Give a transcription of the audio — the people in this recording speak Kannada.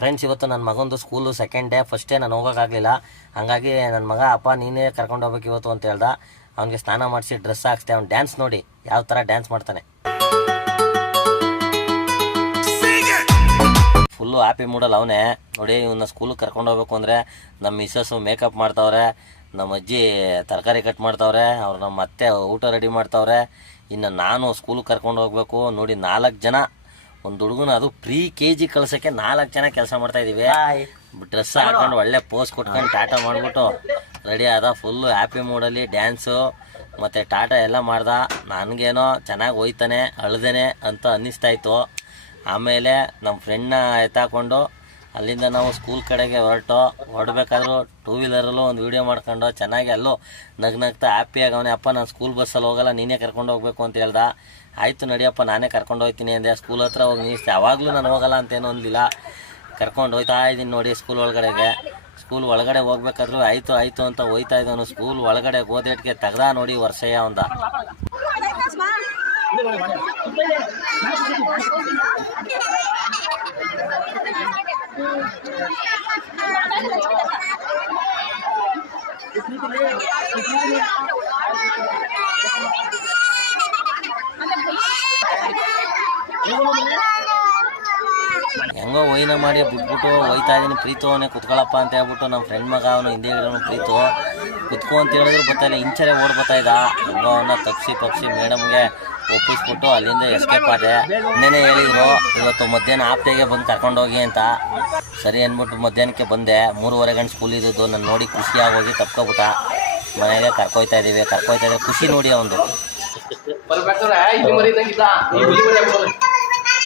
ಫ್ರೆಂಡ್ಸ್, ಇವತ್ತು ನನ್ನ ಮಗಂದು school second day, first day ನಾನು ಹೋಗೋಕ್ಕಾಗಲಿಲ್ಲ. ಹಾಗಾಗಿ ನನ್ನ ಮಗ ಅಪ್ಪ ನೀನೇ ಕರ್ಕೊಂಡು ಹೋಗ್ಬೇಕು ಇವತ್ತು ಅಂತ ಹೇಳ್ದ. ಅವನಿಗೆ ಸ್ನಾನ ಮಾಡಿಸಿ ಡ್ರೆಸ್ ಹಾಕ್ಸ್ದೆ. ಅವ್ನು ಡ್ಯಾನ್ಸ್ ನೋಡಿ ಯಾವ ಥರ ಡ್ಯಾನ್ಸ್ ಮಾಡ್ತಾನೆ. ಫುಲ್ಲು ಹ್ಯಾಪಿ ಮೂಡಲ್ಲಿ ಅವನೇ ನೋಡಿ. ಇವನ್ನ ಸ್ಕೂಲಿಗೆ ಕರ್ಕೊಂಡು ಹೋಗ್ಬೇಕು ಅಂದರೆ ನಮ್ಮ ಮಿಸ್ಸಸ್ಸು ಮೇಕಪ್ ಮಾಡ್ತಾವ್ರೆ, ನಮ್ಮ ಅಜ್ಜಿ ತರಕಾರಿ ಕಟ್ ಮಾಡ್ತಾವ್ರೆ, ಅವ್ರು ನಮ್ಮ ಅತ್ತೆ ಊಟ ರೆಡಿ ಮಾಡ್ತಾವ್ರೆ. ಇನ್ನು ನಾನು ಸ್ಕೂಲಿಗೆ ಕರ್ಕೊಂಡು ಹೋಗ್ಬೇಕು ನೋಡಿ. 4 ಜನ, ಒಂದು ಹುಡುಗನ ಅದು ಪ್ರೀ KG ಕಳ್ಸೋಕ್ಕೆ 4 ಜನ ಕೆಲಸ ಮಾಡ್ತಾಯಿದ್ದೀವಿ. ಡ್ರೆಸ್ ಹಾಕೊಂಡು ಒಳ್ಳೆ ಪೋಸ್ ಕೊಟ್ಕೊಂಡು ಟಾಟಾ ಮಾಡಿಬಿಟ್ಟು ರೆಡಿ ಆದ. ಫುಲ್ಲು ಹ್ಯಾಪಿ ಮೂಡಲ್ಲಿ ಡ್ಯಾನ್ಸು ಮತ್ತು ಟಾಟಾ ಎಲ್ಲ ಮಾಡ್ದ. ನನಗೇನೋ ಚೆನ್ನಾಗಿ ಹೋಯ್ತಾನೆ ಅಳ್ದೇನೆ ಅಂತ ಅನ್ನಿಸ್ತಾಯಿತ್ತು. ಆಮೇಲೆ ನಮ್ಮ ಫ್ರೆಂಡ್ನ ಎತ್ತಾಕೊಂಡು ಅಲ್ಲಿಂದ ನಾವು ಸ್ಕೂಲ್ ಕಡೆಗೆ ಹೊರಡಬೇಕಾದ್ರೂ 2 ವೀಲರಲ್ಲೂ ಒಂದು ವೀಡಿಯೋ ಮಾಡ್ಕೊಂಡು ಚೆನ್ನಾಗಿ ಅಲ್ಲೂ ನಗ್ನಗ್ತಾ ಹ್ಯಾಪಿಯಾಗಿ ಅವನೇ ಅಪ್ಪ ನಾನು ಸ್ಕೂಲ್ ಬಸ್ಸಲ್ಲಿ ಹೋಗಲ್ಲ ನೀನೇ ಕರ್ಕೊಂಡು ಹೋಗ್ಬೇಕು ಅಂತ ಹೇಳ್ದ. ಆಯಿತು ನಡಿಯಪ್ಪ ನಾನೇ ಕರ್ಕೊಂಡು ಹೋಗ್ತೀನಿ ಅಂದೆ. ಸ್ಕೂಲ್ ಹತ್ರ ಹೋಗಿ ನಿಲ್ಲಿಸ್ತೆ. ಯಾವಾಗಲೂ ನಾನು ಹೋಗಲ್ಲ ಅಂತೇನೋ ಅಂದಿಲ್ಲ. ಕರ್ಕೊಂಡು ಹೋಗ್ತಾ ಇದ್ದೀನಿ ನೋಡಿ ಸ್ಕೂಲ್ ಒಳಗಡೆಗೆ. ಸ್ಕೂಲ್ ಒಳಗಡೆ ಹೋಗ್ಬೇಕಾದ್ರೂ ಆಯಿತು ಅಂತ ಹೋಯ್ತಾ ಇದ್ದವನು. ಸ್ಕೂಲ್ ಒಳಗಡೆ ಗೋದೇಟ್ಗೆ ತೆಗ್ದ ನೋಡಿ ವರ್ಷಯ್ಯ ಅವಂದ. ಹೆಂಗೋ ಒಯ್ನ ಮಾಡಿ ಬಿಟ್ಬಿಟ್ಟು ಹೋಯ್ತಾ ಇದ್ದೀನಿ. ಪ್ರೀತು ಅವನೇ ಕುತ್ಕೊಳ್ಳಪ್ಪ ಅಂತ ಹೇಳ್ಬಿಟ್ಟು ನಮ್ಮ ಫ್ರೆಂಡ್ ಮಗ ಅವನು ಹಿಂದೆ ಹಿಡಿದವನು ಪ್ರೀತು ಕುತ್ಕೊ ಅಂತ ಹೇಳಿದ್ರು ಬರ್ತಾಯಿಲ್ಲ. ಇಂಚರೆ ಓಡ್ ಬರ್ತಾಯಿದ್ದ. ಹೆಂಗೋ ಅವನ್ನ ತಪ್ಪಿಸಿ ಮೇಡಮ್ಗೆ ಒಪ್ಪಿಸ್ಬಿಟ್ಟು ಅಲ್ಲಿಂದ ಎಸ್ಕೇಪ್ ಆದೆ. ಇನ್ನೇನೇ ಹೇಳಿದ್ರು ಇವತ್ತು ಮಧ್ಯಾಹ್ನ ಆಪ್ಟೆಗೆ ಬಂದು ಕರ್ಕೊಂಡೋಗಿ ಅಂತ. ಸರಿ ಅಂದ್ಬಿಟ್ಟು ಮಧ್ಯಾಹ್ನಕ್ಕೆ ಬಂದೆ. 3:30 ಗಂಟೆ ಸ್ಕೂಲ್ ಇದ್ದು ನಾನು ನೋಡಿ ಖುಷಿಯಾಗೋಗಿ ತಪ್ಕೊಬಿಟ್ಟ. ಮನೆಗೆ ಕರ್ಕೊಯ್ತಾ ಇದ್ದೀವಿ. ಖುಷಿ ನೋಡಿ ಅವನು.